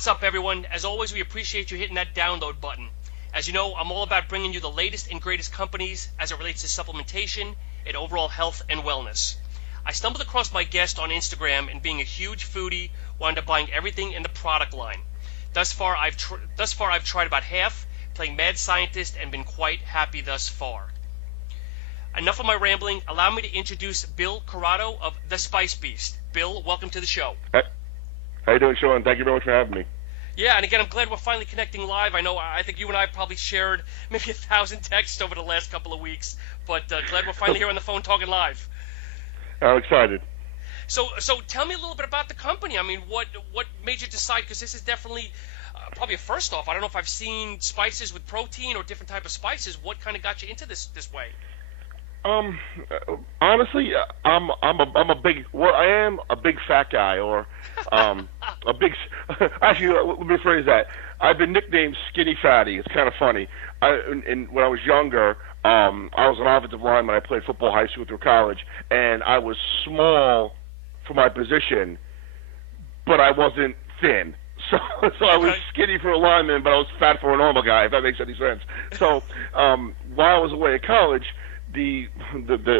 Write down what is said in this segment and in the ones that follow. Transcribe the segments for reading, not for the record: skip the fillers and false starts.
What's up, everyone? As always, we appreciate you hitting that download button. As you know, I'm all about bringing you the latest and greatest companies as it relates to supplementation and overall health and wellness. I stumbled across my guest on Instagram, and being a huge foodie, wound up buying everything in the product line. Thus far, I've tried about half, playing mad scientist, and been quite happy thus far. Enough of my rambling. Allow me to introduce Bill Corrado of The Spice Beast. Bill, welcome to the show. How you doing, Sean? Thank you very much for having me. Yeah, and again, I'm glad we're finally connecting live. I think you and I probably shared maybe 1,000 texts over the last couple of weeks, but glad we're finally here on the phone talking live. I'm excited. So tell me a little bit about the company. I mean, what made you decide? Because this is definitely probably first off, I don't know if I've seen spices with protein or different type of spices. What kind of got you into this way? Honestly, I am a big fat guy, or a big. Actually, let me rephrase that. I've been nicknamed Skinny Fatty. It's kind of funny. When I was younger, I was an offensive lineman. I played football, high school through college, and I was small for my position, but I wasn't thin. So I was skinny for a lineman, but I was fat for a normal guy, if that makes any sense. So while I was away at college, the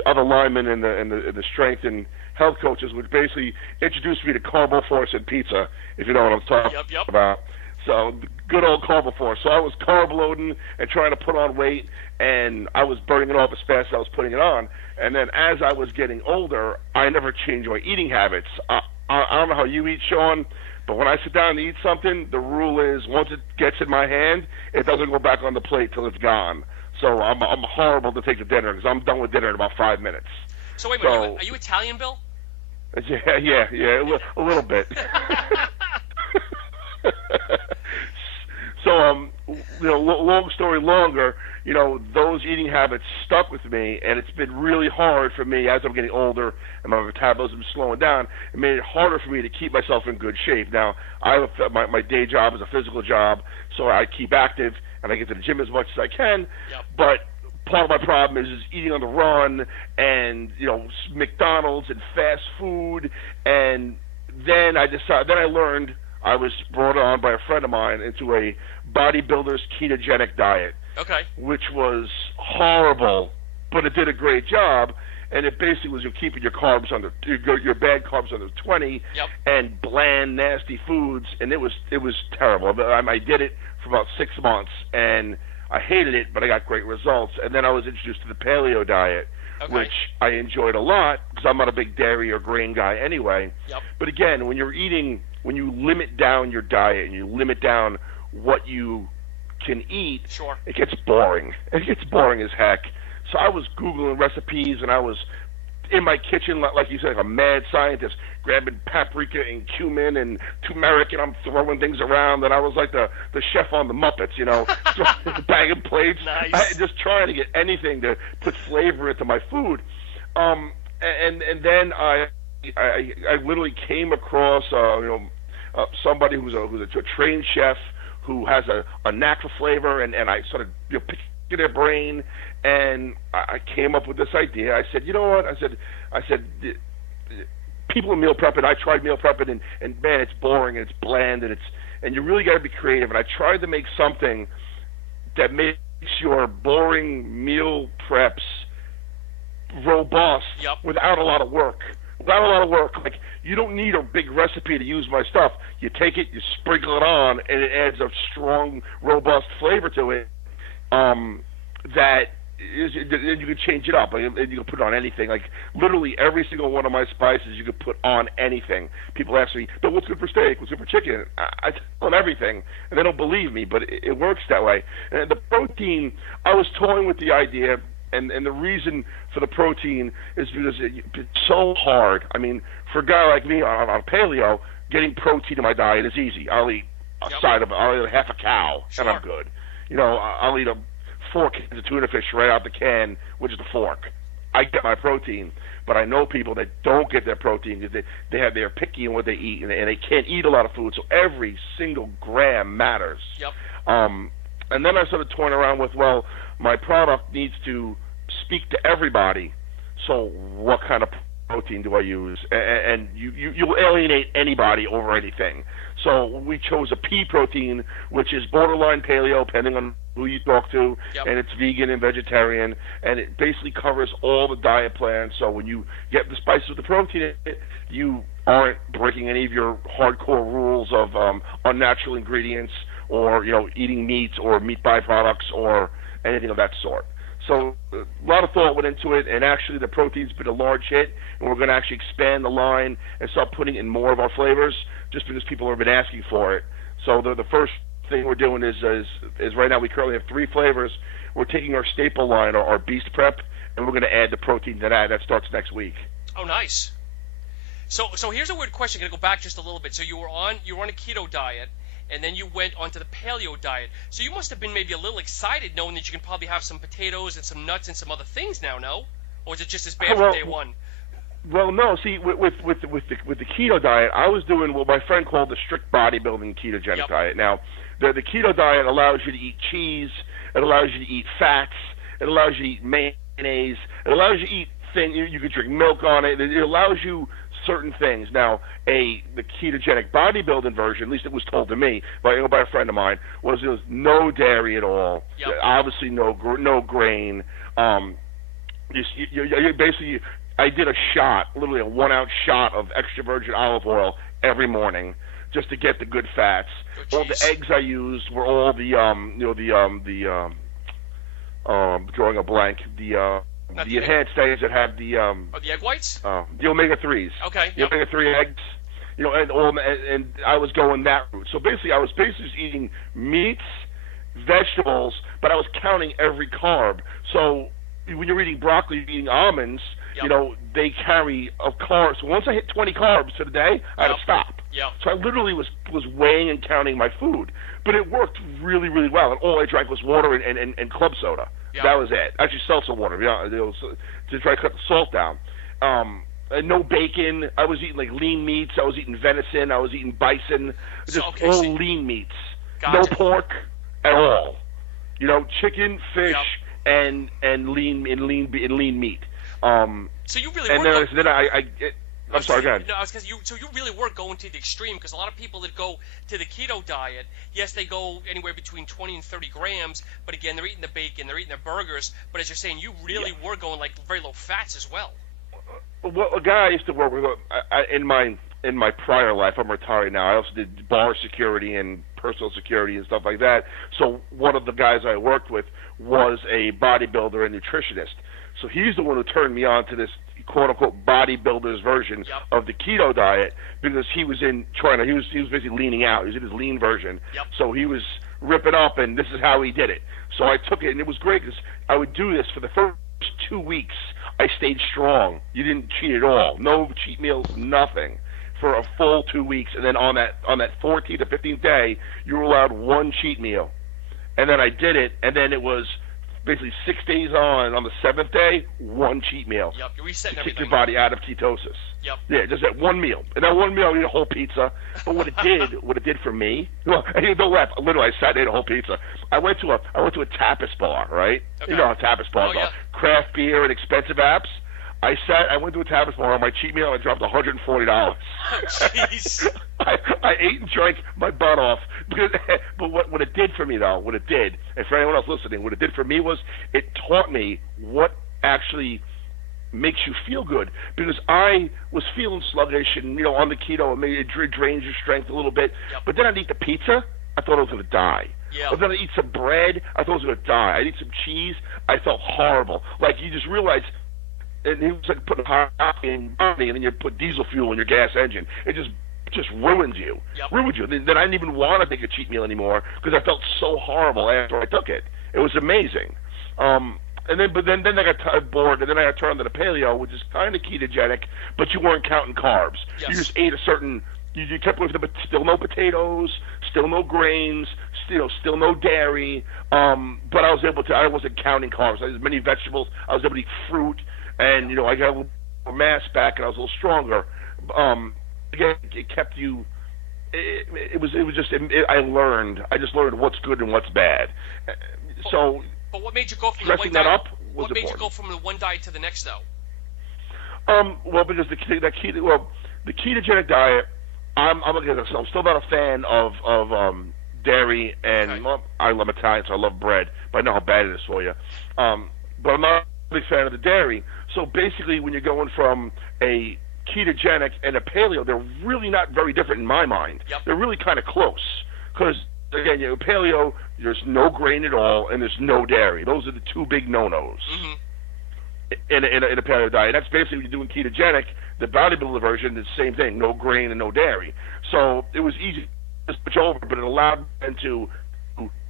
other linemen and the strength and health coaches would basically introduce me to Carboforce and pizza, if you know what I'm talking about. So good old Carboforce. So I was carb loading and trying to put on weight, and I was burning it off as fast as I was putting it on. And then as I was getting older, I never changed my eating habits. I don't know how you eat, Sean, but when I sit down to eat something, the rule is once it gets in my hand, it doesn't go back on the plate till it's gone. So I'm horrible to take to dinner because I'm done with dinner in about 5 minutes. So wait a minute, are you Italian, Bill? Yeah, a little bit. So, long story longer, those eating habits stuck with me, and it's been really hard for me as I'm getting older and my metabolism is slowing down. It made it harder for me to keep myself in good shape. Now, my day job is a physical job, so I keep active and I get to the gym as much as I can. Yep. But part of my problem is eating on the run and McDonald's and fast food. And then I learned. I was brought on by a friend of mine into a bodybuilder's ketogenic diet, which was horrible, but it did a great job. And it basically was keeping your carbs under your bad carbs under 20, and bland, nasty foods, and it was terrible. I did it for about 6 months, and I hated it, but I got great results. And then I was introduced to the paleo diet, which I enjoyed a lot because I'm not a big dairy or grain guy anyway. But again, when you limit down your diet and you limit down what you can eat, it gets boring. It gets boring as heck. So I was Googling recipes, and I was in my kitchen, like you said, like a mad scientist, grabbing paprika and cumin and turmeric, and I'm throwing things around, and I was like the chef on the Muppets, banging plates, just trying to get anything to put flavor into my food. And then I literally came across somebody who's a trained chef who has a knack for flavor, and I sort of picked their brain, and I came up with this idea. I said, you know what? I said, people meal prepping. I tried meal prepping, and man, it's boring and it's bland, and you really got to be creative. And I tried to make something that makes your boring meal preps robust without a lot of work. Like, you don't need a big recipe to use my stuff. You take it, you sprinkle it on, and it adds a strong, robust flavor to it. You can change it up, and you can put it on anything. Like, literally every single one of my spices you can put on anything. People ask me, but what's good for steak? What's good for chicken? I tell them everything, and they don't believe me, but it works that way. And the protein, I was toying with the idea, and the reason for the protein is because it's so hard. I mean, for a guy like me on paleo, getting protein in my diet is easy. I'll eat I'll eat half a cow, and I'm good. I'll eat 4 cans of tuna fish right out the can with just a fork. I get my protein, but I know people that don't get their protein because they're picky in what they eat, and they can't eat a lot of food, so every single gram matters. And then I started toying around with, my product needs to speak to everybody, so what kind of protein do I use? And you'll alienate anybody over anything. So we chose a pea protein, which is borderline paleo, depending on who you talk to, and it's vegan and vegetarian, and it basically covers all the diet plans. So when you get the spices with the protein in it, you aren't breaking any of your hardcore rules of unnatural ingredients, or eating meats or meat byproducts or anything of that sort. So a lot of thought went into it, and actually the protein's been a large hit, and we're going to actually expand the line and start putting in more of our flavors, just because people have been asking for it. So the first thing we're doing is right now we currently have 3 flavors. We're taking our staple line, our Beast Prep, and we're going to add the protein to that. That starts next week. Oh, nice. So here's a weird question. I'm going to go back just a little bit. So you were on a keto diet, and then you went onto the paleo diet. So you must have been maybe a little excited knowing that you can probably have some potatoes and some nuts and some other things now, no? Or is it just as bad from day one? Well, no. See, with the keto diet, I was doing what my friend called the strict bodybuilding ketogenic diet. Now, the keto diet allows you to eat cheese. It allows you to eat fats. It allows you to eat mayonnaise. It allows you to eat things. You can drink milk on it. It allows you certain things. Now, the ketogenic bodybuilding version, at least it was told to me by a friend of mine, was no dairy at all. Obviously, no grain. You basically, I did a shot, literally a 1-ounce shot of extra virgin olive oil every morning, just to get the good fats. All the eggs I used were all drawing a blank, the enhanced eggs that have the egg whites? The omega-3s. Okay. The omega-3 eggs, and I was going that route. So basically, I was just eating meats, vegetables, but I was counting every carb. So when you're eating broccoli, you're eating almonds, they carry a carb. So once I hit 20 carbs for the day, I had to stop. So I literally was weighing and counting my food. But it worked really, really well. And all I drank was water and club soda. That was it. Actually, seltzer water, to try to cut the salt down. And no bacon. I was eating like lean meats. I was eating venison. I was eating bison. All lean meats. No pork at all. Chicken, fish, and lean meat. So you really and then I'm sorry, go ahead. No, so you really were going to the extreme, because a lot of people that go to the keto diet, yes, they go anywhere between 20 and 30 grams, but again, they're eating the bacon, they're eating their burgers, but as you're saying, you really were going like very low fats as well. Well, a guy I used to work with in my prior life, I'm retired now, I also did bar security and personal security and stuff like that, so one of the guys I worked with was a bodybuilder and nutritionist. So he's the one who turned me on to this quote-unquote bodybuilder's version of the keto diet, because he was he was basically leaning out. He was in his lean version. So he was ripping up, and this is how he did it. So I took it, and it was great, because I would do this for the first 2 weeks. I stayed strong. You didn't cheat at all. No cheat meals, nothing, for a full 2 weeks. And then on that 14th or 15th day, you were allowed 1 cheat meal. And then I did it, and then it was basically 6 days on the 7th day, 1 cheat meal. You're resetting to everything. kick your body out of ketosis. Yeah, just that 1 meal. And that 1 meal, I ate a whole pizza. But what it did for me, well, don't laugh. Literally, I sat and ate a whole pizza. I went to a tapas bar, right? Okay. You know how tapas bars are. Craft beer and expensive apps. I went to a tapas bar on my cheat meal, and I dropped $140. Oh, jeez. I ate and drank my butt off. But what it did for me, though, and for anyone else listening, what it did for me was it taught me what actually makes you feel good. Because I was feeling sluggish, and on the keto, it drains your strength a little bit. But then I'd eat the pizza, I thought I was going to die. But then I'd eat some bread, I thought I was going to die. I'd eat some cheese, I felt horrible. Like, you just realize. And he was like putting hot in burning, and then you put diesel fuel in your gas engine. It just ruins you. Ruins you. Then I didn't even want to take a cheat meal anymore, because I felt so horrible after I took it. It was amazing. But then I got bored, and then I got turned to the paleo, which is kind of ketogenic, but you weren't counting carbs. You just ate a certain. You kept with still no potatoes, still no grains, still no dairy. But I wasn't counting carbs. I had as many vegetables. I was able to eat fruit. And, I got a little more mass back, and I was a little stronger. Again, it kept you. I learned. I just learned what's good and what's bad. So. But what made you go from dressing that up was What made important. you go from the one diet to the next, though? Well, because the ketogenic diet, I'm still not a fan of dairy, and Okay. well, I love Italian, so I love bread, but I know how bad it is for you. But I'm not a big fan of the dairy. So basically, when you're going from a ketogenic and a paleo, they're really not very different in my mind. Yep. They're really kind of close because, again, paleo, there's no grain at all, and there's no dairy. Those are the two big no-nos. Mm-hmm. In a paleo diet. That's basically when you're doing ketogenic. The bodybuilder version is the same thing, no grain and no dairy. So it was easy to switch over, but it allowed me to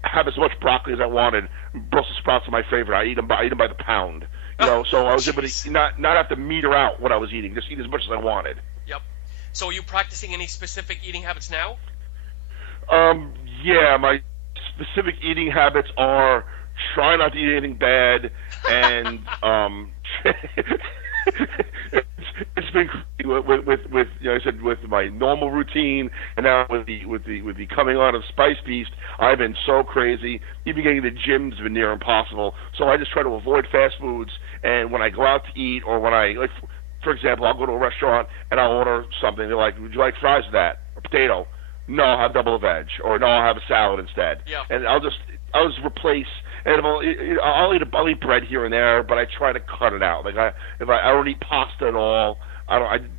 have as much broccoli as I wanted. Brussels sprouts are my favorite. I eat them by the pound. So I was able to not have to meter out what I was eating, just eat as much as I wanted. Yep. So are you practicing any specific eating habits now? Yeah, my specific eating habits are try not to eat anything bad, and it's been crazy with I said, with my normal routine, and now with the coming on of Spice Beast, I've been so crazy. Even getting to the gym's been near impossible. So I just try to avoid fast foods, and when I go out to eat, or when I for example, I'll go to a restaurant and I'll order something. They're like, "Would you like fries with that or potato?" No, I'll have double veg, or no, I'll have a salad instead. Yeah. And I'll just replace. And I'll eat bread here and there, but I try to cut it out. Like if I don't eat pasta at all.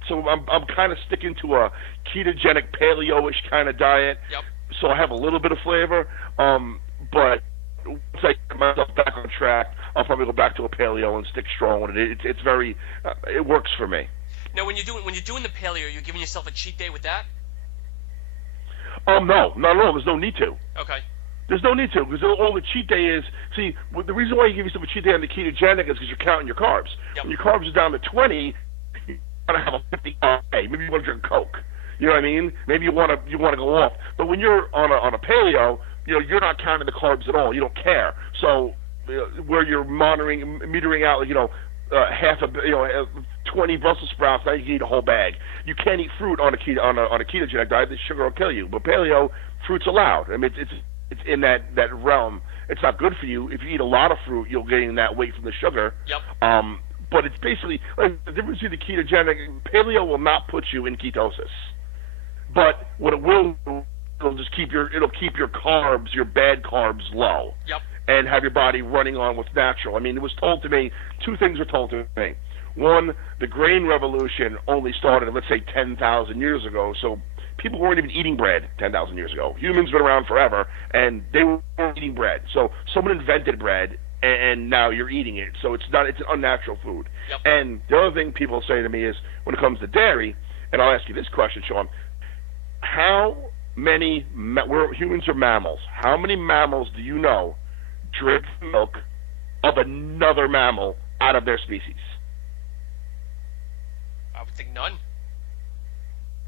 So I'm kind of sticking to a ketogenic, paleo-ish kind of diet. Yep. So I have a little bit of flavor. But once I get myself back on track, I'll probably go back to a paleo and stick strong with it. It's very, it works for me. Now, when you're doing the paleo, you're giving yourself a cheat day with that? No, not at all. There's no need to. Okay. There's no need to, because all the cheat day is, the reason why you give yourself a cheat day on the ketogenic is because you're counting your carbs. Yep. When your carbs are down to 20, you want to have a 50 carb day. Maybe you want to drink Coke. You know what I mean? Maybe you want to go off. But when you're on a paleo, you're not counting the carbs at all. You don't care. So where you're metering out, half 20 Brussels sprouts, now you can eat a whole bag. You can't eat fruit on a ketogenic diet. The sugar will kill you. But paleo, fruit's allowed. I mean, it's in that realm. It's not good for you. If you eat a lot of fruit, you'll gain that weight from the sugar. Yep. But it's basically the difference between the ketogenic. Paleo will not put you in ketosis, but what it will do, it'll keep your carbs, your bad carbs, low. Yep. And have your body running on what's natural. I mean, it was told to me, two things were told to me. One, the grain revolution only started, let's say, 10,000 years ago. So people weren't even eating bread 10,000 years ago. Humans been around forever, and they weren't eating bread. So someone invented bread, and now you're eating it. So it's an unnatural food. Yep. And the other thing people say to me is, when it comes to dairy, and I'll ask you this question, Sean, humans are mammals. How many mammals do you know drink milk of another mammal out of their species? I would think none.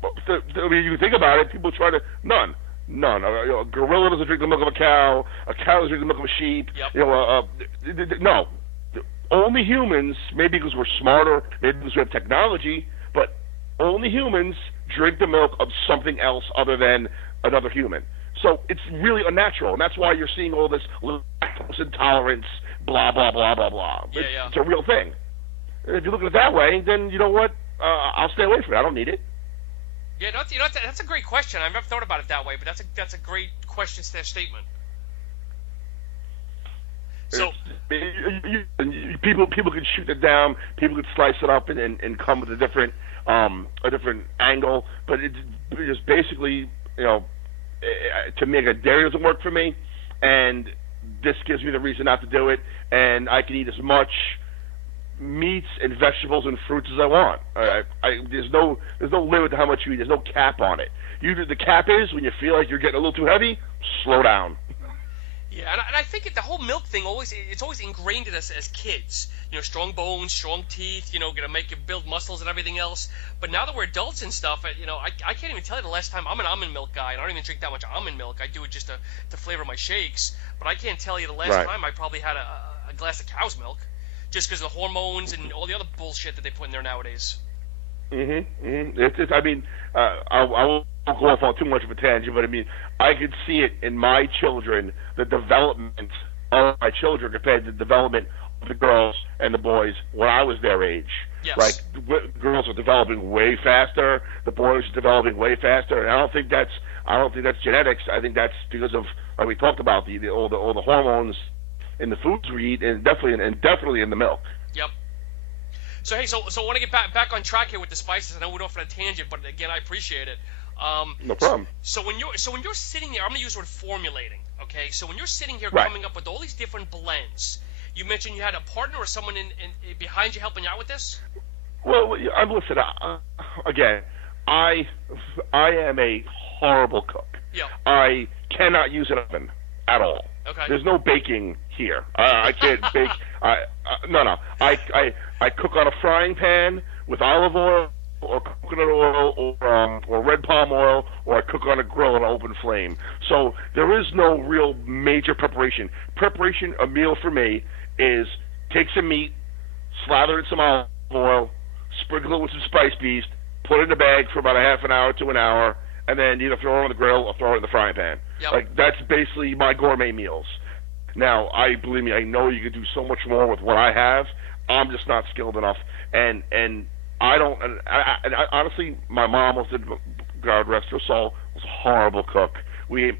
I mean, you think about it, people try to, none. A gorilla doesn't drink the milk of a cow doesn't drink the milk of a sheep. Yep. No. Only humans, maybe because we're smarter, maybe because we have technology, but only humans drink the milk of something else other than another human. So it's really unnatural, and that's why you're seeing all this lactose intolerance, blah, blah, blah, blah, blah. Yeah. It's a real thing. And if you look at it that way, then you know what? I'll stay away from it. I don't need it. Yeah, that's a great question. I've never thought about it that way, but that's a great question / statement. So people can shoot it down. People can slice it up and come with a different angle. But it's just basically, to me, dairy doesn't work for me, and this gives me the reason not to do it. And I can eat as much meats and vegetables and fruits as I want. There's no limit to how much you eat. There's no cap on it. The cap is when you feel like you're getting a little too heavy, slow down. Yeah, and I think the whole milk thing it's always ingrained in us as kids. Strong bones, strong teeth. Gonna make you build muscles and everything else. But now that we're adults and stuff, I can't even tell you the last time. I'm an almond milk guy, and I don't even drink that much almond milk. I do it just to flavor my shakes. But I can't tell you the last time I probably had a glass of cow's milk, just because of the hormones and all the other bullshit that they put in there nowadays. I mean, I won't go off on too much of a tangent, but I mean, I could see it in my children, the development of my children compared to the development of the girls and the boys when I was their age. Yes. Like girls are developing way faster, the boys are developing way faster, and I don't think that's genetics. I think that's because of, like we talked about, all the hormones in the foods we eat, and definitely in the milk. Yep. So hey, so I want to get back on track here with the spices. I know we're off on a tangent, but again, I appreciate it. No problem. So when you're sitting there, I'm going to use the word formulating. Okay. So when you're sitting here Right. coming up with all these different blends, you mentioned you had a partner or someone in behind you helping you out with this. Well, listen. Again, I am a horrible cook. Yeah. I cannot use an oven at all. Okay. There's no baking here. I can't bake. No. I cook on a frying pan with olive oil or coconut oil or red palm oil, or I cook on a grill on an open flame. So there is no real major preparation. A meal for me is take some meat, slather it in some olive oil, sprinkle it with some Spice Beast, put it in a bag for about a half an hour to an hour, and then either throw it on the grill or throw it in the frying pan. Yep. Like, that's basically my gourmet meals. Now, believe me, I know you can do so much more with what I have. I'm just not skilled enough, and I don't. And honestly, my mom was, God rest her soul, was a horrible cook. We ate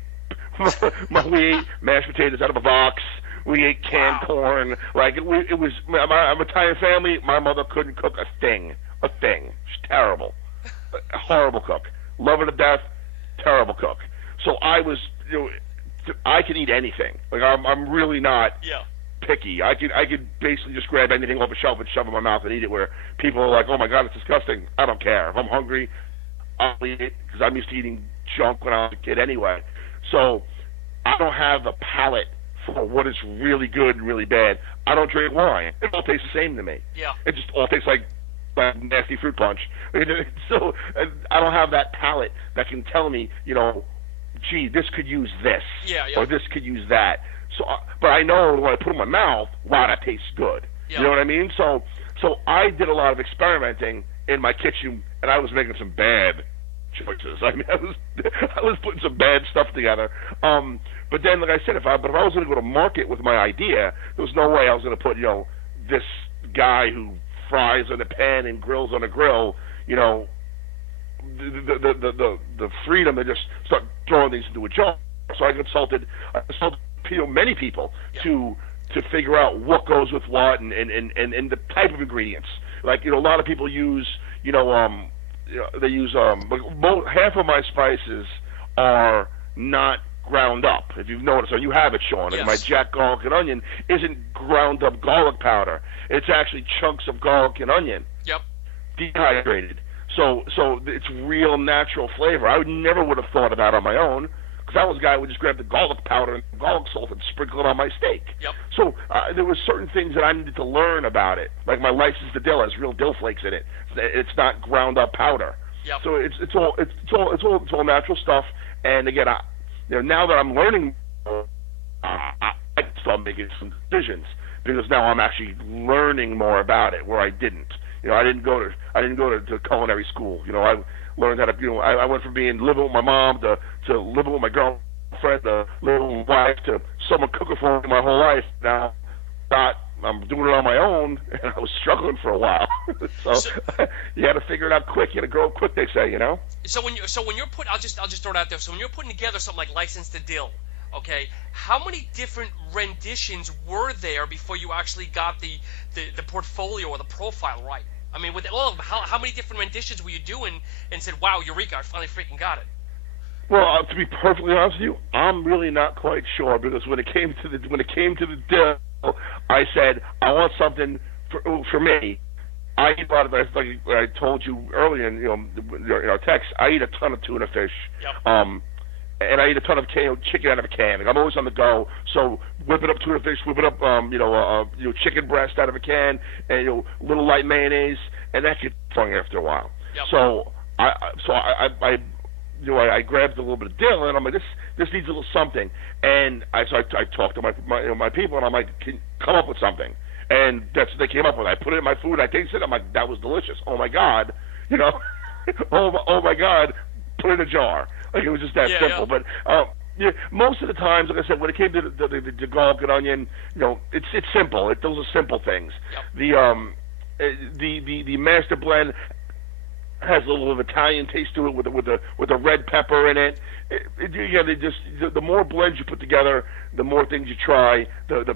mashed potatoes out of a box. We ate canned corn. Like it was. I'm Italian family. My mother couldn't cook a thing. She's terrible. A horrible cook. Love her to death. Terrible cook. So I was. I can eat anything. Like I'm really not. Yeah. Picky. I could basically just grab anything off a shelf and shove it in my mouth and eat it. Where people are like, "Oh my God, it's disgusting." I don't care. If I'm hungry, I'll eat it because I'm used to eating junk when I was a kid anyway. So I don't have a palate for what is really good and really bad. I don't drink wine. It all tastes the same to me. Yeah. It just all tastes like nasty fruit punch. So I don't have that palate that can tell me, gee, this could use this, or this could use that. So, but I know when I put it in my mouth, wow, that tastes good. Yeah. You know what I mean? So I did a lot of experimenting in my kitchen, and I was making some bad choices. I mean, I was putting some bad stuff together. But then, like I said, if I was going to go to market with my idea, there was no way I was going to put, this guy who fries in a pan and grills on a grill, the freedom to just start throwing things into a jar. So I consulted many people to figure out what goes with what and the type of ingredients. Like, a lot of people use, they use half of my spices are not ground up. If you've noticed, or you have it, Sean. Yes. Like my jack garlic and onion isn't ground up garlic powder. It's actually chunks of garlic and onion. Yep. Dehydrated. So it's real natural flavor. I never would have thought of that on my own, because I was a guy who would just grab the garlic powder and garlic salt and sprinkle it on my steak. Yep. So there were certain things that I needed to learn about it. Like my licensed dill has real dill flakes in it. It's not ground up powder. Yep. So it's all natural stuff. And again, now that I'm learning, I start making some decisions, because now I'm actually learning more about it where I didn't. I didn't go to culinary school. I learned how to. I went from living with my mom to living with my girlfriend, to living with my wife, to someone cooking for me my whole life. Now, I'm doing it on my own, and I was struggling for a while. so you got to figure it out quick. You got to grow up quick, they say. So when you're putting, I'll just throw it out there. So when you're putting together something like License to Dill, okay, how many different renditions were there before you actually got the portfolio or the profile right? I mean, with all of them, how many different renditions were you doing and said, wow, eureka, I finally freaking got it? Well, to be perfectly honest with you, I'm really not quite sure, because when it came to the dill, I said I want something for me. I eat a lot of, like I told you earlier in our text, I eat a ton of tuna fish. Yep. And I eat a ton of chicken out of a can. Like, I'm always on the go. So whipping up tuna fish, whipping up chicken breast out of a can, and little light mayonnaise, and that gets funny after a while. Yep. So I grabbed a little bit of dill, and I'm like, this needs a little something. And I talked to my people, and I'm like, can you come up with something? And that's what they came up with. I put it in my food, I tasted it, I'm like, that was delicious. Oh my God, oh my God, put it in a jar. Like, it was just that simple. Yeah. But most of the times, like I said, when it came to the garlic and onion, it's simple. Those are simple things. Yep. the master blend has a little of Italian taste to it with a red pepper in it. The more blends you put together, the more things you try, the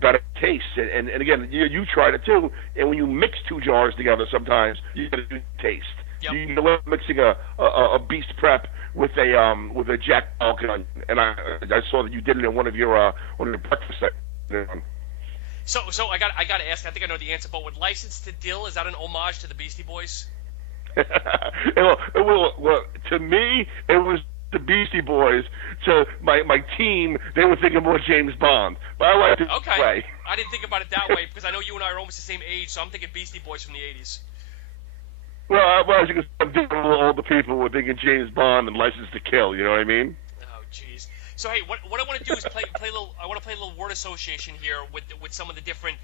better it tastes. And again, you tried it too. And when you mix two jars together, sometimes you get a new taste. Yep. You know, mixing a beast prep with a Jack Balkan, and I saw that you did it in one of your breakfast segments. So I got to ask. I think I know the answer, but with License to Dill, is that an homage to the Beastie Boys? Well, to me, it was the Beastie Boys. To my team, they were thinking more James Bond. But I like it okay. way. I didn't think about it that way because I know you and I are almost the same age, so I'm thinking Beastie Boys from the 80s. Well, as you can see, I'm thinking all the people were thinking James Bond and License to Kill. You know what I mean? Oh, jeez. So hey, what I want to do is play a little. I want to play a little word association here with some of the different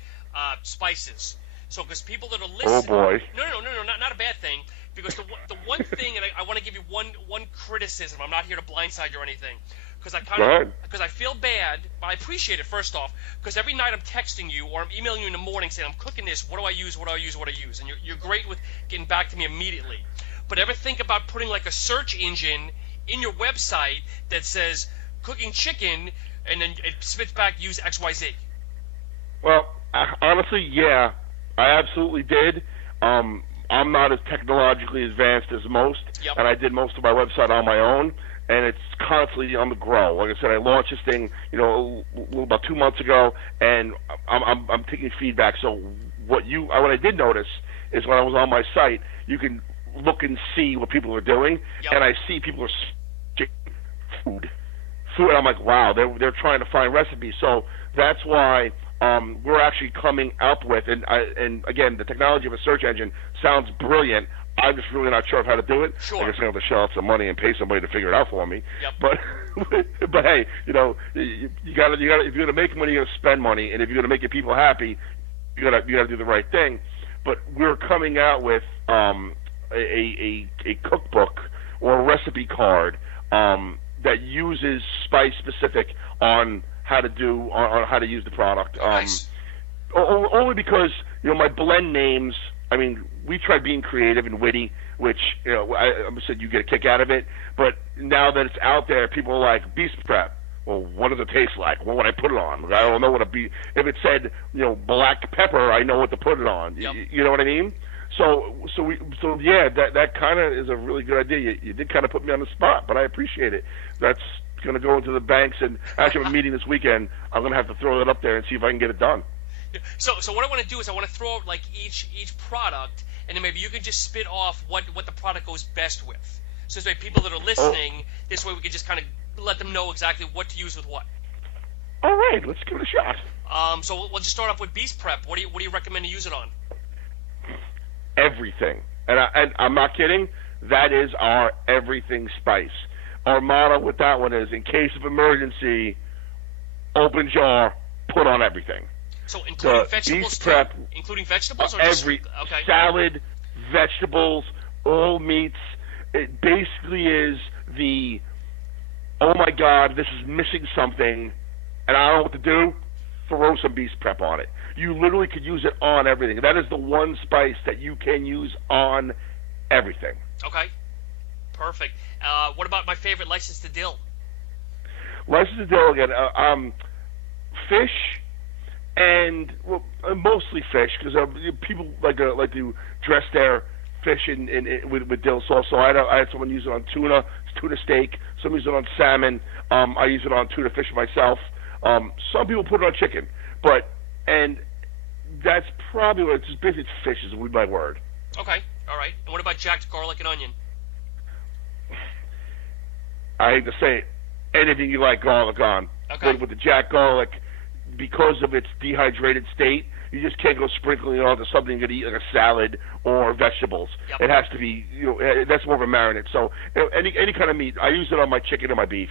spices. So, because people that are listening, oh boy, no, not a bad thing. Because the one thing, and I want to give you one criticism. I'm not here to blindside you or anything, because I feel bad, but I appreciate it first off. Because every night I'm texting you or I'm emailing you in the morning saying I'm cooking this. What do I use? And you're great with getting back to me immediately. But ever think about putting like a search engine in your website that says cooking chicken, and then it spits back use XYZ? Well, honestly, yeah, I absolutely did. I'm not as technologically advanced as most, yep. And I did most of my website on my own, and it's constantly on the grow. Like I said, I launched this thing, about 2 months ago, and I'm taking feedback. So what I did notice is when I was on my site, you can look and see what people are doing, yep. And I see people are searching food, and I'm like, wow, they're trying to find recipes. So that's why. We're actually coming up with, and again, the technology of a search engine sounds brilliant. I'm just really not sure of how to do it. Sure. I guess I have to shell out some money and pay somebody to figure it out for me. Yep. But hey, you gotta if you're gonna make money, you're gonna spend money, and if you're gonna make your people happy, you gotta do the right thing. But we're coming out with a cookbook or a recipe card that uses spice specific on how to use the product. Nice. Only because my blend names. I mean, we tried being creative and witty, which I said you get a kick out of it. But now that it's out there, people are like beast prep. Well, what does it taste like? What would I put it on? I don't know what if it said black pepper, I know what to put it on. Yep. You know what I mean? So yeah, that kind of is a really good idea. You did kind of put me on the spot, but I appreciate it. That's going to go into the banks, and actually I'm meeting this weekend. I'm going to have to throw that up there and see if I can get it done. So what I want to do is I want to throw out like each product, and then maybe you can just spit off what the product goes best with. So this way, people that are listening, this way we can just kind of let them know exactly what to use with what. All right, let's give it a shot. So we'll just start off with beast prep. What do you recommend to use it on? Everything, and I'm not kidding. That is our everything spice. Our motto with that one is, in case of emergency, open jar, put on everything. So including vegetables beast prep, including vegetables? Or okay. Salad, vegetables, all meats. It basically is the, oh my God, this is missing something, and I don't know what to do, throw some beast prep on it. You literally could use it on everything. That is the one spice that you can use on everything. Okay. Perfect. What about my favorite, License to Dill? License to Dill again. Fish, and mostly fish, because people like to dress their fish with dill sauce. So I had someone use it on tuna steak. Some use it on salmon. I use it on tuna fish myself. Some people put it on chicken, and that's probably what it's basically fish is my word. Okay. All right. And what about jacked garlic and onion? I hate to say it, anything you like garlic on. Okay. But with the jack garlic, because of its dehydrated state, you just can't go sprinkling it onto something you're going to eat like a salad or vegetables. Yep. It has to be, that's more of a marinade. So any kind of meat, I use it on my chicken and my beef.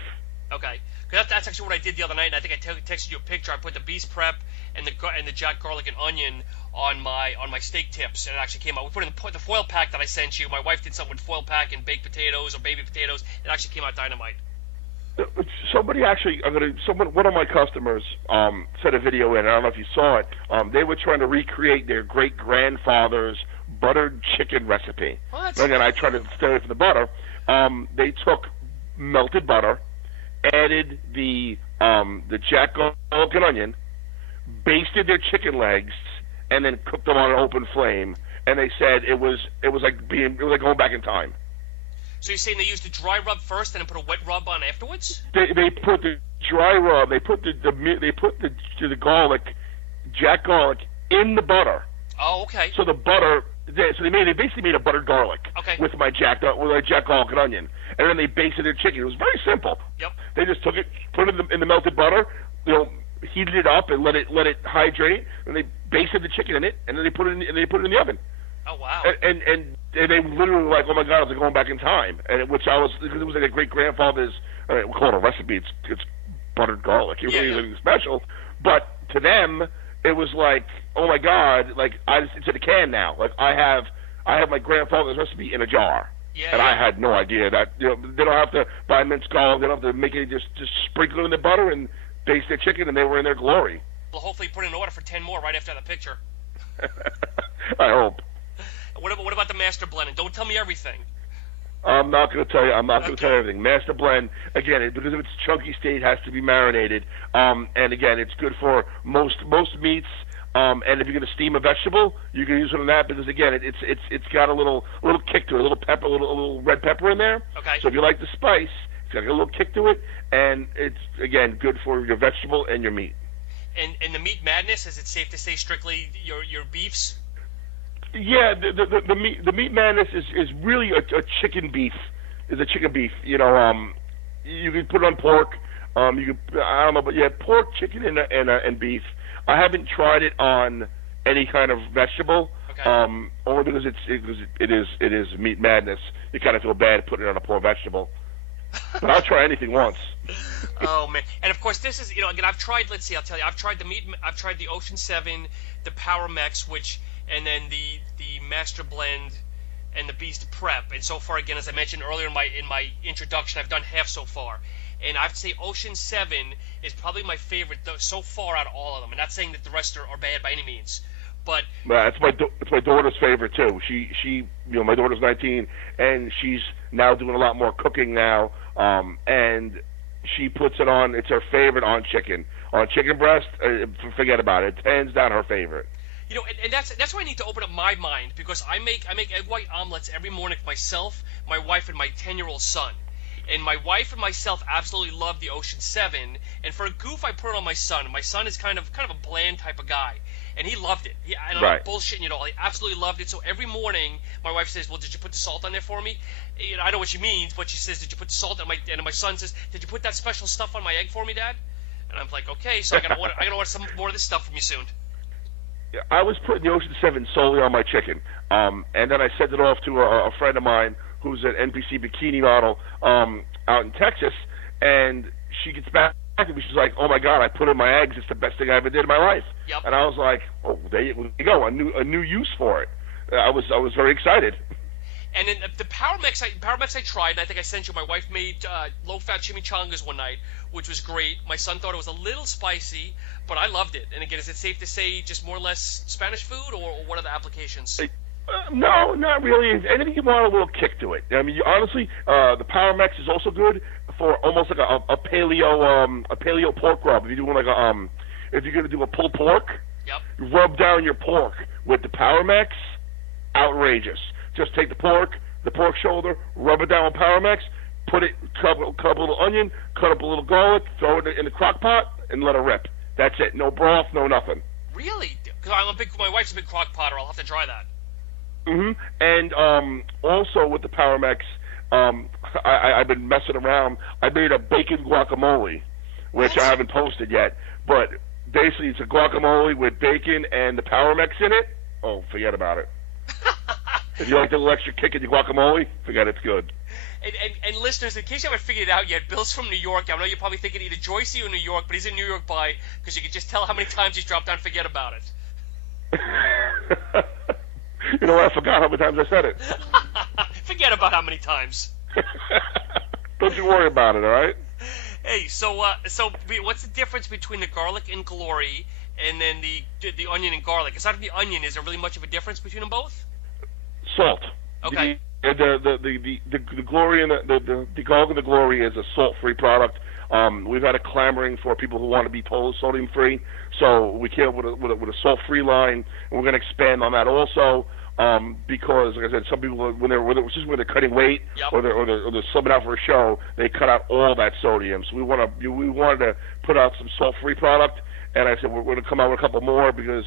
Okay. That's actually what I did the other night, and I think I texted you a picture. I put the beast prep and the jack garlic and onion on my steak tips, and it actually came out. We put it in the foil pack that I sent you. My wife did something with foil pack and baked potatoes or baby potatoes. It actually came out dynamite. Somebody actually, one of my customers sent a video in. I don't know if you saw it. They were trying to recreate their great grandfather's buttered chicken recipe. What? Again, I tried to stay away from the butter. They took melted butter, added the jack garlic and onion, basted their chicken legs, and then cooked them on an open flame. And they said it was like going back in time. So you're saying they used the dry rub first and then put a wet rub on afterwards? They put the dry rub. They put the garlic, jack garlic, in the butter. Oh, okay. So the butter. So they basically made a buttered garlic with my jack garlic and onion, and then they basted their chicken. It was very simple. Yep. They just took it, put it in the melted butter, heated it up and let it hydrate, and they basted the chicken in it, and then they put it in the oven. Oh wow! And they literally were like, oh my God, it's like going back in time, because it was like a great grandfather's. We call it a recipe. It's buttered garlic. It really isn't anything special, but to them it was like, oh my God, like it's in a can now. Like I have my grandfather's recipe in a jar. Yeah, and I had no idea that they don't have to buy minced garlic. They don't have to make it. Just sprinkle it in the butter and baste their chicken, and they were in their glory. Well, hopefully put in an order for 10 more right after the picture. I hope. What about the master blend? And don't tell me everything. I'm not going to tell you. I'm not going to tell you everything. Master blend, again, because of its chunky state, it has to be marinated. And again, it's good for most meats. And if you're going to steam a vegetable, you can use it on that because again, it's got a little kick to it, a little pepper, a little red pepper in there. Okay. So if you like the spice, it's got a little kick to it, and it's again good for your vegetable and your meat. And the meat madness, is it safe to say strictly your beefs? Yeah, the meat madness is really a chicken beef. Is a chicken beef. You can put it on pork. I don't know, but yeah, pork, chicken, and beef. I haven't tried it on any kind of vegetable. Okay. Only because it is meat madness. You kind of feel bad putting it on a poor vegetable. But I'll try anything once. Oh man! And of course, this is again. I've tried. Let's see. I'll tell you. I've tried the meat. I've tried the Ocean 7, the Power Mex, and then the Master Blend and the Beast Prep. And so far, again, as I mentioned earlier in my introduction, I've done half so far. And I have to say Ocean 7 is probably my favorite so far out of all of them. And not saying that the rest are bad by any means, but it's my daughter's favorite too. She my daughter's 19 and she's now doing a lot more cooking now. And she puts it on. It's her favorite on chicken breast. Forget about it. It's hands down her favorite. And that's why I need to open up my mind, because I make egg white omelets every morning for myself, my wife, and my 10-year-old son. And my wife and myself absolutely love the Ocean 7. And for a goof, I put it on my son. And my son is kind of a bland type of guy, and he loved it. I'm not bullshitting at all. He absolutely loved it. So every morning, my wife says, "Well, did you put the salt on there for me?" I know what she means, but she says, "Did you put the salt on my?" And my son says, "Did you put that special stuff on my egg for me, Dad?" And I'm like, "Okay, so I gotta order some more of this stuff from you soon." I was putting the Ocean 7 solely on my chicken, and then I sent it off to a friend of mine who's an NPC bikini model out in Texas, and she gets back to me. She's like, "Oh my God, I put in my eggs. It's the best thing I ever did in my life." Yep. And I was like, "Oh, there you go, a new use for it." I was very excited. And then the Power Mex I tried, and I think I sent you. My wife made low-fat chimichangas one night, which was great. My son thought it was a little spicy, but I loved it. And again, is it safe to say just more or less Spanish food, or what are the applications? No, not really. Anything you want a little kick to it. I mean, honestly, the Power Mex is also good for almost like a paleo pork rub. If you're doing if you're gonna do a pulled pork, yep. Rub down your pork with the Power Mex. Outrageous. Just take the pork shoulder, rub it down with Power Mex, cut up a little onion, cut up a little garlic, throw it in the crock pot, and let it rip. That's it. No broth, no nothing. Really? Because my wife's a big crock potter. I'll have to try that. Mm-hmm. And also with the Power Mex, I've been messing around. I made a bacon guacamole, which I haven't posted yet. But basically, it's a guacamole with bacon and the Power Mex in it. Oh, forget about it. If you like the little extra kick in your guacamole, forget it's good. And listeners, in case you haven't figured it out yet, Bill's from New York. I know you're probably thinking either Joycey or New York, but he's in New York because you can just tell how many times he's dropped down forget about it. You know what? I forgot how many times I said it. Forget about how many times. Don't you worry about it, all right? Hey, so what's the difference between the garlic and glory and then the onion and garlic? Aside from the onion, is there really much of a difference between them both? Salt. Okay. The glory and the garlic and the glory is a salt-free product. We've had a clamoring for people who want to be totally sodium-free, so we came up with a salt-free line, and we're going to expand on that also. Because, like I said, some people when they're cutting weight, yep, or they're subbing out for a show, they cut out all that sodium. So we wanted to put out some salt-free product, and I said we're going to come out with a couple more because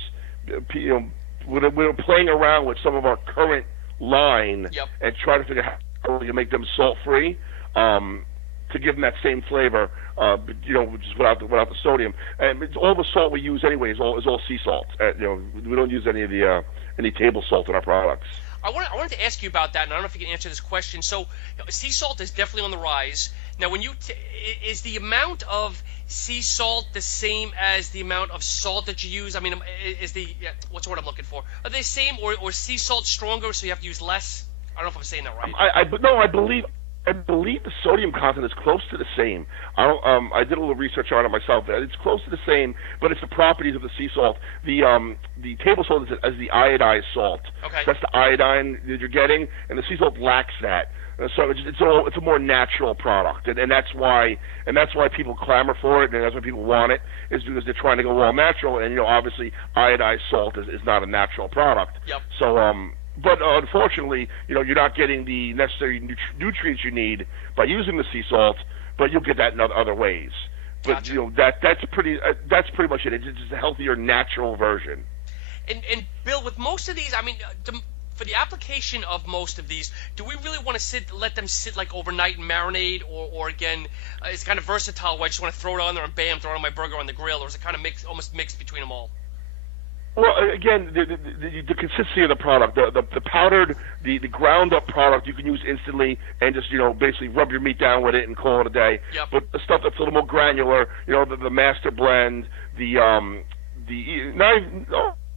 we're playing around with some of our current line, yep, and try to figure out how we can make them salt-free to give them that same flavor, just without the sodium. And all the salt we use anyway is all sea salt. We don't use any of the any table salt in our products. I wanted to ask you about that, and I don't know if you can answer this question. So, sea salt is definitely on the rise. Now, when is the amount of sea salt the same as the amount of salt that you use? I mean, what's the word I'm looking for? Are they the same, or sea salt stronger, so you have to use less? I don't know if I'm saying that right. I believe the sodium content is close to the same. I did a little research on it myself. It's close to the same, but it's the properties of the sea salt. The table salt is the iodized salt. Okay. That's the iodine that you're getting, and the sea salt lacks that. So it's a more natural product, and that's why people clamor for it, and that's why people want it, is because they're trying to go all natural, and obviously iodized salt is not a natural product. Yep. So but unfortunately, you're not getting the necessary nutrients you need by using the sea salt, but you'll get that in other ways. But gotcha. That's pretty much it. It's just a healthier, natural version. And Bill, with most of these, I mean, for the application of most of these, do we really want to let them sit like overnight and marinate, or again, it's kind of versatile where I just want to throw it on there and bam, throw it on my burger on the grill, or is it kind of almost mixed between them all? Well, again, the consistency of the product, the powdered, the ground up product, you can use instantly and just basically rub your meat down with it and call it a day. Yep. But the stuff that's a little more granular, the Master Blend, the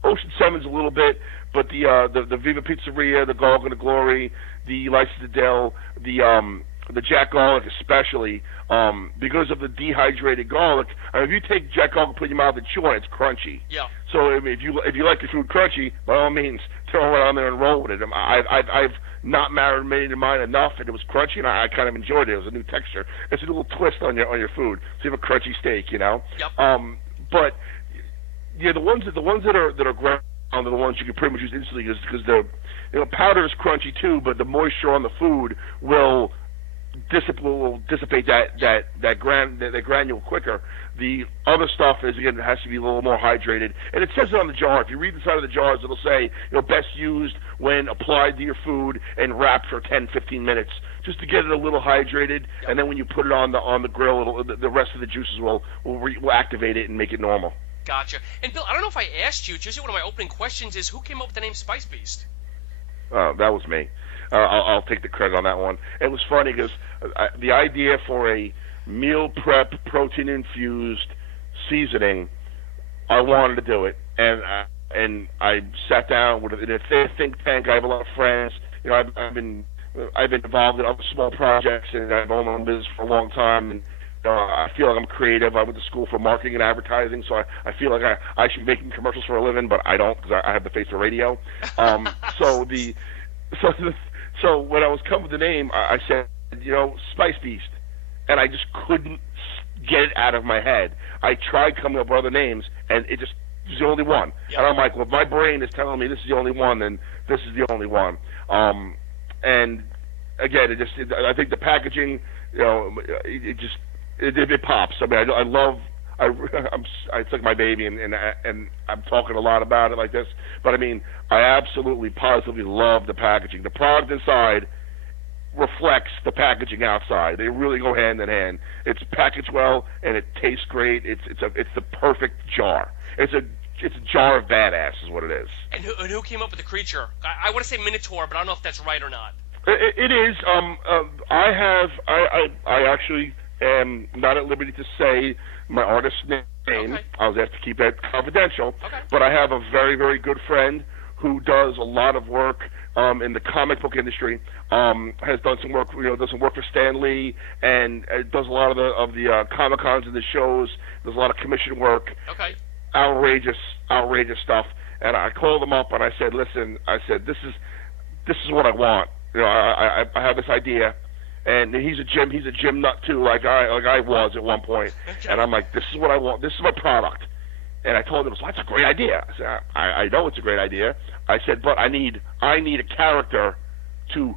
Ocean 7's a little bit, but the VIVA PIZZERIA, the Garlic and the Glory, the License to Dill, the Jack Garlic especially, because of the dehydrated garlic. I mean, if you take Jack Garlic and put it in your mouth and chew on it, it's crunchy. Yeah. So I mean, if you like your food crunchy, by all means, throw it on there and roll with it. I've not marinated mine enough, and it was crunchy, and I kind of enjoyed it. It was a new texture. It's a little twist on your food. So you have a crunchy steak, Yep. But yeah, the ones that are ground are the ones you can pretty much use instantly, because the powder is crunchy too, but the moisture on the food will dissipate that granule quicker. The other stuff is, again, it has to be a little more hydrated, and it says it on the jar. If you read the side of the jars, it'll say best used when applied to your food and wrapped for 10-15 minutes, just to get it a little hydrated. Yep. And then when you put it on the grill, the rest of the juices will activate it and make it normal. Gotcha. And Bill, I don't know if I asked you, just one of my opening questions is, who came up with the name Spice Beast? That was me. I'll take the credit on that one. It was funny because the idea for a meal prep protein-infused seasoning, I wanted to do it, and I sat down in a think tank. I have a lot of friends. I've been involved in other small projects, and I've owned my own business for a long time. And I feel like I'm creative. I went to school for marketing and advertising, so I feel like I should be making commercials for a living, but I don't, because I have the face of radio. So when I was coming with the name, I said, Spice Beast, and I just couldn't get it out of my head. I tried coming up with other names, and it was the only one. Yep. And I'm like, well, if my brain is telling me this is the only one, then this is the only one. And again, I think the packaging, it pops. I mean, I love. It's like my baby, and I'm talking a lot about it like this. But I mean, I absolutely, positively love the packaging. The product inside reflects the packaging outside. They really go hand in hand. It's packaged well, and it tastes great. It's the perfect jar. It's a jar of badass, is what it is. And who came up with the creature? I want to say Minotaur, but I don't know if that's right or not. It is. I actually am not at liberty to say my artist's name. Okay. I was asked to keep that confidential. Okay. But I have a very, very good friend who does a lot of work in the comic book industry. Has done some work, does some work for Stan Lee, and does a lot of the Comic Cons and the shows. Does a lot of commission work. Okay. Outrageous stuff. And I called him up and I said, listen, this is what I want. I have this idea. And he's a gym nut too, like I was at one point. Okay. And I'm like, this is what I want. This is my product. And I told him, so that's a great idea. I said, I know it's a great idea. I said, but I need a character to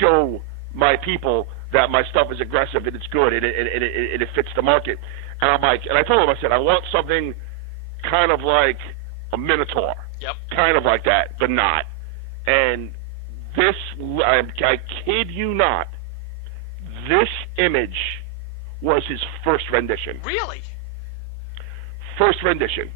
show my people that my stuff is aggressive and it's good and it fits the market. And I'm like, and I told him, I said, I want something kind of like a Minotaur. Yep. Kind of like that, but not. And this, I kid you not, this image was his first rendition. Really? First rendition.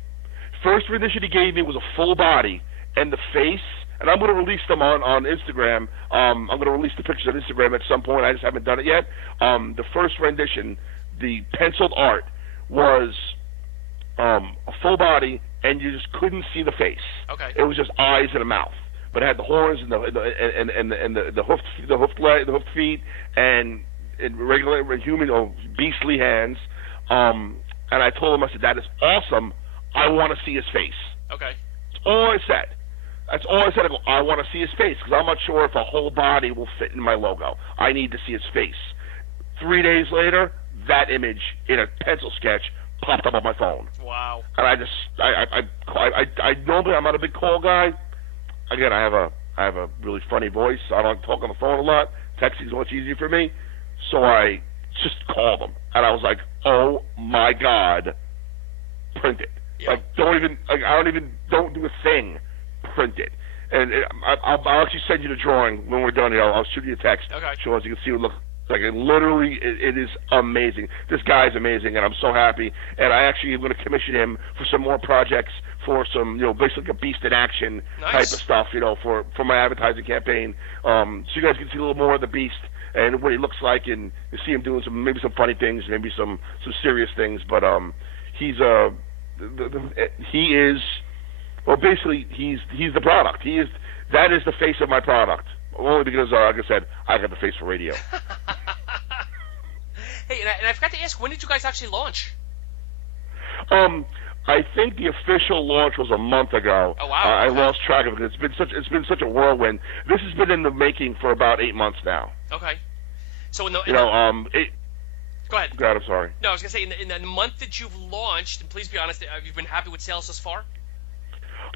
First rendition he gave me was a full body, and the face, and I'm going to release them on Instagram. I'm going to release the pictures on Instagram at some point. I just haven't done it yet. The first rendition, the penciled art, was a full body, and you just couldn't see the face. Okay. It was just eyes and a mouth. But it had the horns and the hoofed feet and regular human or beastly hands. And I told him, I said, that is awesome. I want to see his face. Okay. That's all I said. That's all I said. I go, I want to see his face because I'm not sure if a whole body will fit in my logo. I need to see his face. 3 days later, that image in a pencil sketch popped up on my phone. Wow. And I normally I'm not a big call guy. Again, I have a really funny voice. I don't talk on the phone a lot. Texting is much easier for me. So I just called him, and I was like, "Oh my God, print it! Yeah. Don't do a thing, print it." And I'll actually send you the drawing when we're done here. I'll shoot you a text, okay, so as you can see what it looks like. And literally, it is amazing. This guy's amazing, and I'm so happy. And I actually am going to commission him for some more projects, for some, basically a Beast in Action type of stuff, for my advertising campaign. So you guys can see a little more of the Beast and what he looks like, and you see him doing maybe some funny things, maybe some serious things. But he's basically he's the product. That is the face of my product. Only because, like I said, I got the face for radio. Hey, and I forgot to ask, when did you guys actually launch? I think the official launch was a month ago. Oh, wow. I lost track of it. It's been such a whirlwind. This has been in the making for about 8 months now. Okay. So go ahead. Go ahead. I'm sorry. No, I was gonna say in the month that you've launched, and please be honest, have you been happy with sales thus far?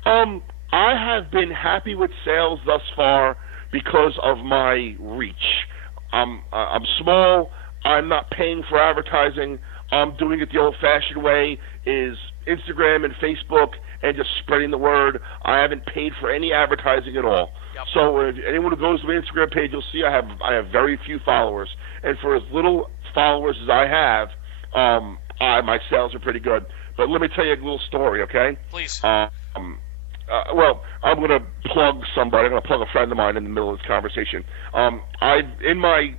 I have been happy with sales thus far because of my reach. I'm small. I'm not paying for advertising. I'm doing it the old-fashioned way, is Instagram and Facebook and just spreading the word. I haven't paid for any advertising at all. Yep. So if anyone who goes to my Instagram page, you'll see I have very few followers. And for as little followers as I have, my sales are pretty good. But let me tell you a little story, okay? Please. Well, I'm going to plug somebody. I'm going to plug a friend of mine in the middle of this conversation. In my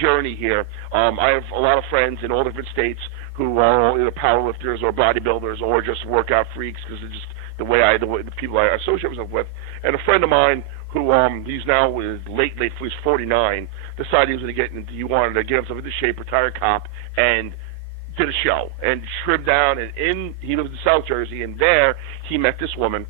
journey here, I have a lot of friends in all different states who are either powerlifters or bodybuilders or just workout freaks because it's just the way the people I associate myself with. And a friend of mine who he's now late, he's 49, decided he wanted to get himself into shape, retired cop, and did a show and trimmed down. And he lives in South Jersey, and there he met this woman.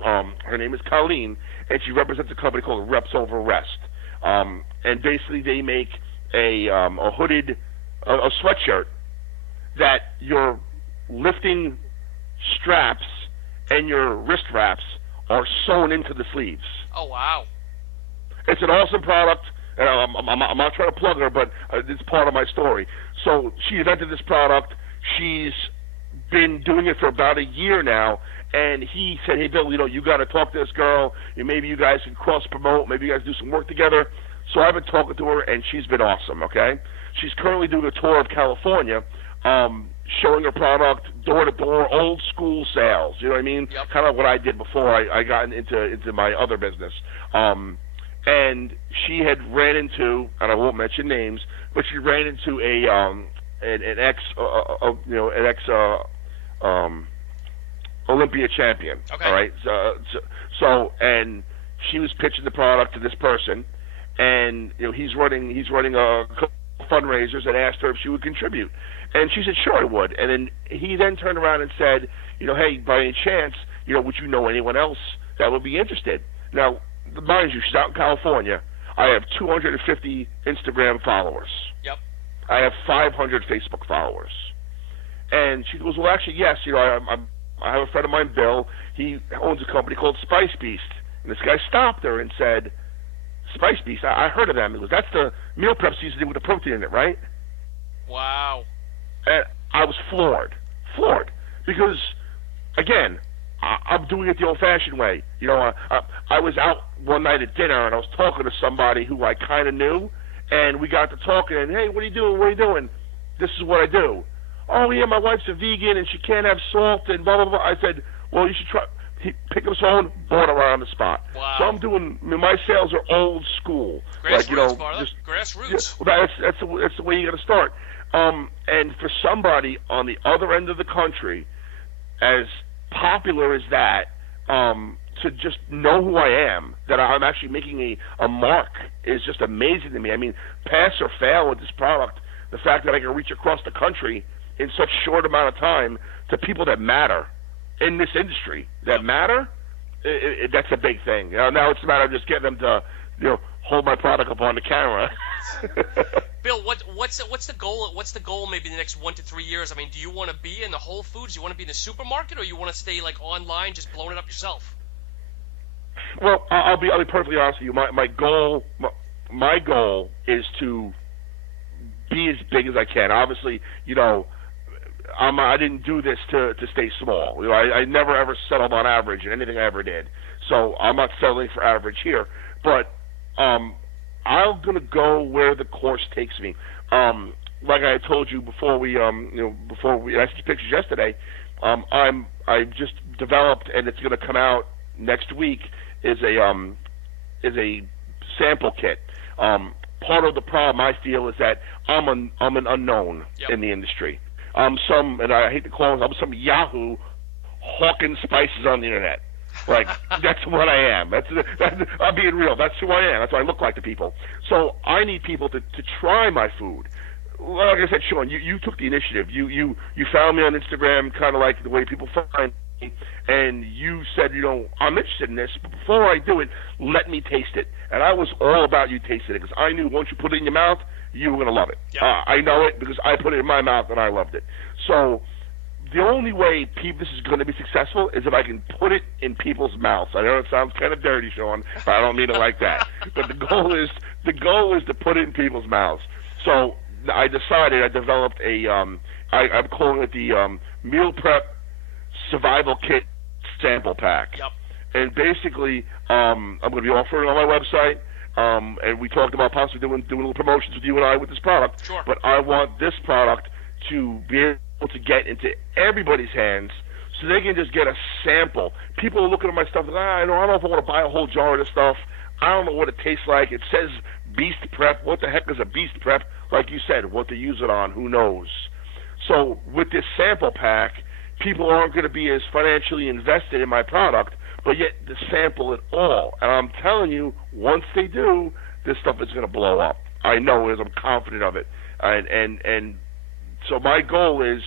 Her name is Colleen, and she represents a company called Reps Over Rest. And basically they make a hooded a sweatshirt that your lifting straps and your wrist wraps are sewn into the sleeves. Oh, wow. It's an awesome product. And I'm not trying to plug her, but it's part of my story. So she invented this product. She's been doing it for about a year now. And he said, hey, Bill, you got to talk to this girl. Maybe you guys can cross-promote. Maybe you guys do some work together. So I've been talking to her, and she's been awesome, okay? She's currently doing a tour of California, showing her product door-to-door, old-school sales. You know what I mean? Yep. Kind of what I did before I got into my other business. And she had ran into, and I won't mention names, but she ran into an ex Olympia champion. Okay. All right. So, and she was pitching the product to this person, and he's running a fundraisers and asked her if she would contribute, and she said sure I would. And then he then turned around and said, hey, by any chance, would you know anyone else that would be interested? Now, mind you, she's out in California. I have 250 Instagram followers. Yep. I have 500 Facebook followers. And she goes, well, actually, yes. I have a friend of mine, Bill. He owns a company called Spice Beast. And this guy stopped her and said, Spice Beast, I heard of them. He goes, that's the meal prep seasoning with the protein in it, right? Wow. And I was floored. Because, again, I'm doing it the old-fashioned way. I was out one night at dinner, and I was talking to somebody who I kind of knew, and we got to talking, and, hey, what are you doing? This is what I do. Oh, yeah, my wife's a vegan, and she can't have salt, and blah, blah, blah. I said, well, you should try. He picked up his phone, bought it right on the spot. Wow. So I'm doing, my sales are old school. Grassroots, grassroots. Yeah, that's the way you got to start. And for somebody on the other end of the country, as popular as that, to just know who I am, that I'm actually making a mark, is just amazing to me. I mean, pass or fail with this product, the fact that I can reach across the country in such short amount of time to people that matter in this industry, that matter, that's a big thing. Now it's a matter of just getting them to, hold my product up on the camera. Bill, what's the goal? What's the goal? Maybe in the next 1 to 3 years. I mean, do you want to be in the Whole Foods? Do you want to be in the supermarket, or you want to stay like online, just blowing it up yourself? Well, I'll be perfectly honest with you. My goal is to be as big as I can. Obviously, I didn't do this to stay small. I never ever settled on average in anything I ever did. So I'm not settling for average here. But I'm gonna go where the course takes me. Like I told you before we I sent you pictures yesterday. I just developed, and it's gonna come out next week, is a sample kit. Part of the problem I feel is that I'm an unknown in the industry. And I hate to call him, I'm some Yahoo hawking spices on the internet. Like, that's what I am. I'm being real. That's who I am. That's what I look like to people. So I need people to try my food. Like I said, Sean, you took the initiative. You found me on Instagram, kind of like the way people find me, and you said, I'm interested in this, but before I do it, let me taste it. And I was all about you tasting it, because I knew once you put it in your mouth, you were going to love it. Yep. I know it because I put it in my mouth and I loved it. So the only way this is going to be successful is if I can put it in people's mouths. I know it sounds kind of dirty, Sean, but I don't mean it like that. But the goal is to put it in people's mouths. So I developed I'm calling it the Meal Prep Survival Kit Sample Pack. Yep. And basically, I'm going to be offering it on my website. And we talked about possibly doing little promotions with you and I with this product. Sure. But I want this product to be able to get into everybody's hands so they can just get a sample. People are looking at my stuff like, I don't know if I want to buy a whole jar of this stuff. I don't know what it tastes like. It says Beast Prep. What the heck is a Beast Prep? Like you said, what to use it on, who knows? So with this sample pack, people aren't going to be as financially invested in my product, but yet to sample it all. And I'm telling you, once they do, this stuff is going to blow up. I know it. I'm confident of it. And so my goal is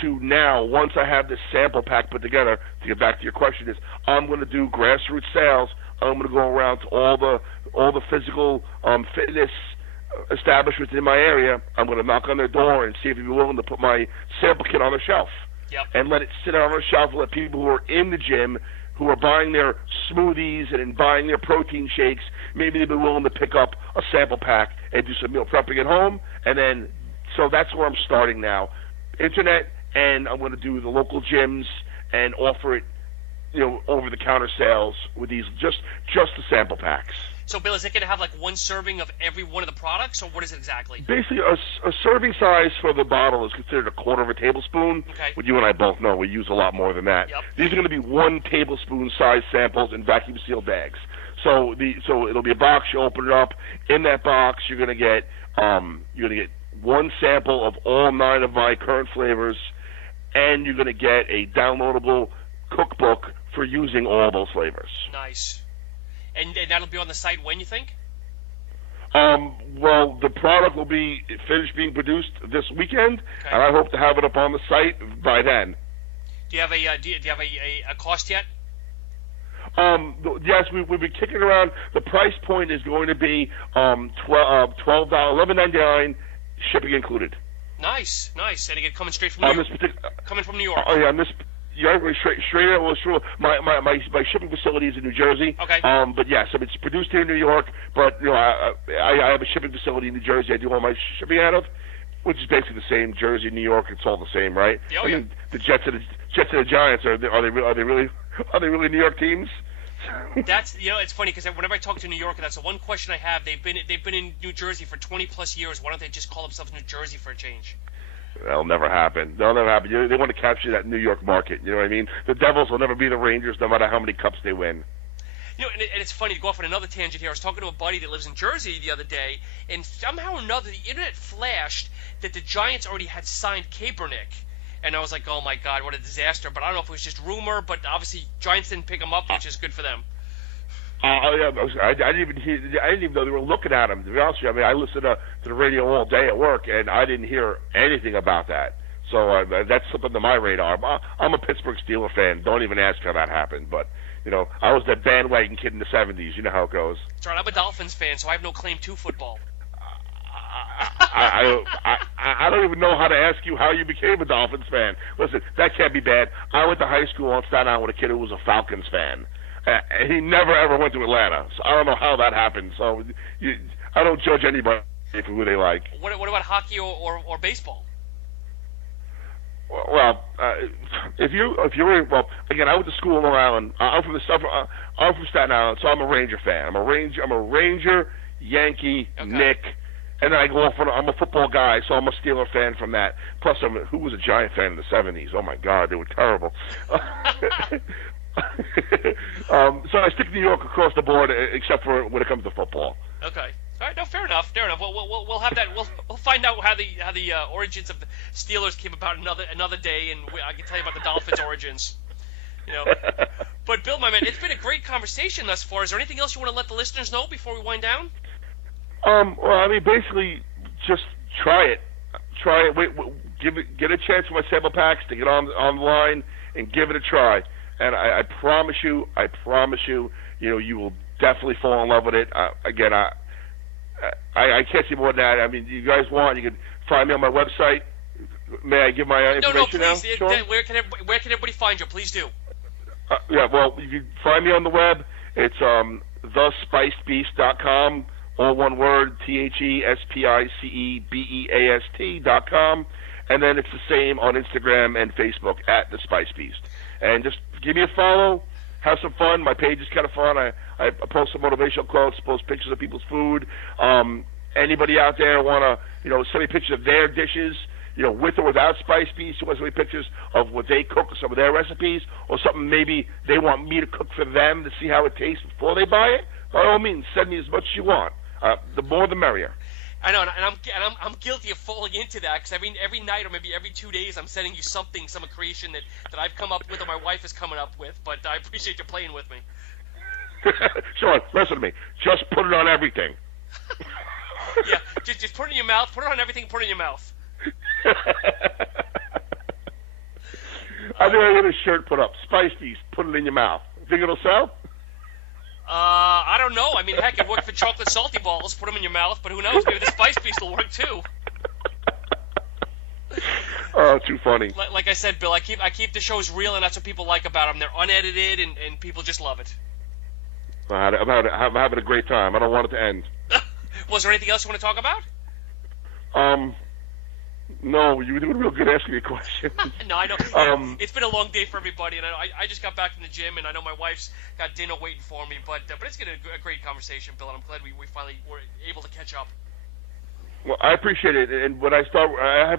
to now, once I have this sample pack put together, to get back to your question, is I'm going to do grassroots sales. I'm going to go around to all the physical fitness establishments in my area. I'm going to knock on their door and see if they'd be willing to put my sample kit on their shelf. Yep. And let it sit on their shelf and let people who are in the gym, who are buying their smoothies and buying their protein shakes, maybe they'd be willing to pick up a sample pack and do some meal prepping at home. And then, so that's where I'm starting now. Internet, and I'm going to do the local gyms and offer it, over-the-counter sales with these, just the sample packs. So, Bill, is it going to have like one serving of every one of the products, or what is it exactly? Basically, a serving size for the bottle is considered a quarter of a tablespoon. Okay. But you and I both know we use a lot more than that. Yep. These are going to be 1 tablespoon size samples in vacuum sealed bags. So it'll be a box. You open it up. In that box, you're going to get 1 sample of all 9 of my current flavors, and you're going to get a downloadable cookbook for using all those flavors. Nice. And that'll be on the site when, you think? Well, the product will be finished being produced this weekend, okay. and I hope to have it up on the site by then. Do you have a cost yet? Yes, we've been kicking around. The price point is going to be $11.99, shipping included. Nice. And again, coming straight from New York. Coming from New York. Oh yeah, straight out. Well, sure. My shipping facility is in New Jersey. Okay. But yes, it's produced here in New York. But I have a shipping facility in New Jersey. I do all my shipping out of, which is basically the same. Jersey, New York, it's all the same, right? Oh, yeah. The Jets and the Giants are they really New York teams? That's it's funny because whenever I talk to New Yorker, that's the one question I have. They've been in New Jersey for 20 plus years. Why don't they just call themselves New Jersey for a change? That'll never happen. They want to capture that New York market. You know what I mean? The Devils will never be the Rangers, no matter how many cups they win. And it's funny to go off on another tangent here. I was talking to a buddy that lives in Jersey the other day, and somehow or another the internet flashed that the Giants already had signed Kaepernick. And I was like, oh my God, what a disaster. But I don't know if it was just rumor, but obviously Giants didn't pick him up, which is good for them. Yeah, I didn't even know they were looking at him. To be honest with you, I mean, I listened to the radio all day at work, and I didn't hear anything about that. So that's something to my radar. I'm a Pittsburgh Steelers fan. Don't even ask how that happened. But I was that bandwagon kid in the '70s. You know how it goes. That's right. I'm a Dolphins fan, so I have no claim to football. I don't even know how to ask you how you became a Dolphins fan. Listen, that can't be bad. I went to high school on Staten Island with a kid who was a Falcons fan. He never ever went to Atlanta, so I don't know how that happened. So I don't judge anybody for who they like. What about hockey or baseball? Well, again, I went to school in Long Island. I'm from Staten Island, so I'm a Ranger fan. I'm a Ranger, Yankee, okay. Nick. And then I go off I'm a football guy, so I'm a Steeler fan from that. Plus, who was a Giant fan in the '70s? Oh my God, they were terrible. So I stick New York across the board, except for when it comes to football. Okay. All right. No, fair enough. We'll have that. We'll find out how the origins of the Steelers came about another day, and I can tell you about the Dolphins' origins. But Bill, my man, it's been a great conversation thus far. Is there anything else you want to let the listeners know before we wind down? Well, I mean, basically, just try it. Get a chance for my sample packs to get online and give it a try. And I promise you, you will definitely fall in love with it. Again, I can't say more than that. I mean, you guys want, you can find me on my website. May I give my information now? No, please. Where can everybody find you? Please do. Yeah, well, you can find me on the web. It's thespicebeast.com. All one word, TheSpicebeast.com. And then it's the same on Instagram and Facebook at The Spice Beast. And just give me a follow, have some fun. My page is kind of fun. I post some motivational quotes, post pictures of people's food. Anybody out there want to, send me pictures of their dishes, with or without Spice Beast, who wants to send me pictures of what they cook or some of their recipes, or something maybe they want me to cook for them to see how it tastes before they buy it. By all means, send me as much as you want. The more, the merrier. I know, and I'm guilty of falling into that because every night or maybe every 2 days I'm sending you some creation that I've come up with or my wife is coming up with. But I appreciate you playing with me. Sean, listen to me. Just put it on everything. Yeah, just put it in your mouth. Put it on everything. Put it in your mouth. I think I get a shirt put up. Spice Beast. Put it in your mouth. Think it'll sell? I don't know. I mean, heck, it worked for chocolate salty balls. Put them in your mouth, but who knows? Maybe the Spice Beast will work too. Oh, too funny. Like I said, Bill, I keep the shows real, and that's what people like about them. They're unedited, and people just love it. I'm having a great time. I don't want it to end. Was there anything else you want to talk about? No, you were doing real good asking me questions. No, I know. It's been a long day for everybody, and I just got back from the gym, and I know my wife's got dinner waiting for me. But it's been a great conversation, Bill, and I'm glad we finally were able to catch up. Well, I appreciate it. And when I start, I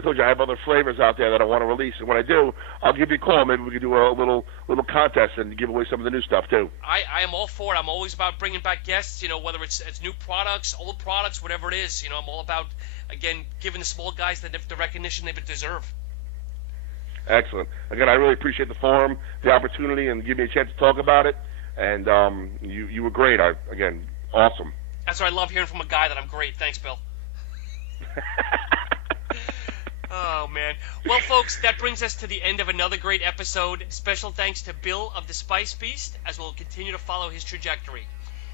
told you I have other flavors out there that I want to release. And when I do, I'll give you a call. Maybe we can do a little contest and give away some of the new stuff too. I am all for it. I'm always about bringing back guests. Whether it's new products, old products, whatever it is. I'm all about, again, giving the small guys the recognition they deserve. Excellent. Again, I really appreciate the forum, the opportunity, and give me a chance to talk about it. And you were great. Again, awesome. That's what I love hearing from a guy that I'm great. Thanks, Bill. Oh, man. Well, folks, that brings us to the end of another great episode. Special thanks to Bill of the Spice Beast, as we'll continue to follow his trajectory.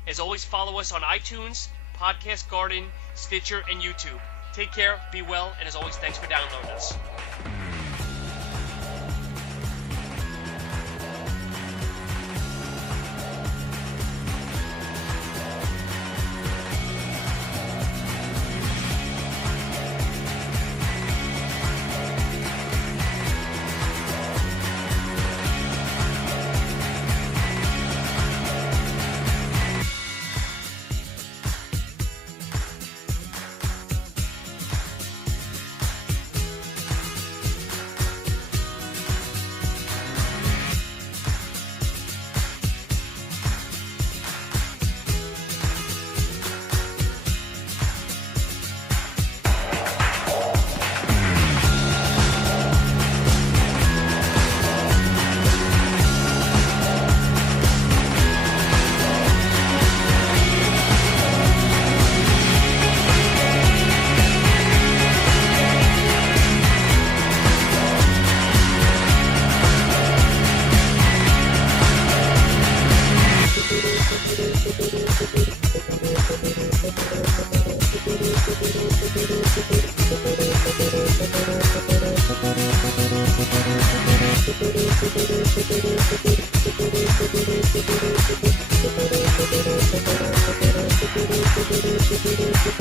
As always, follow us on iTunes, Podcast Garden, Stitcher, and YouTube. Take care, be well, and as always, thanks for downloading us. Thank you.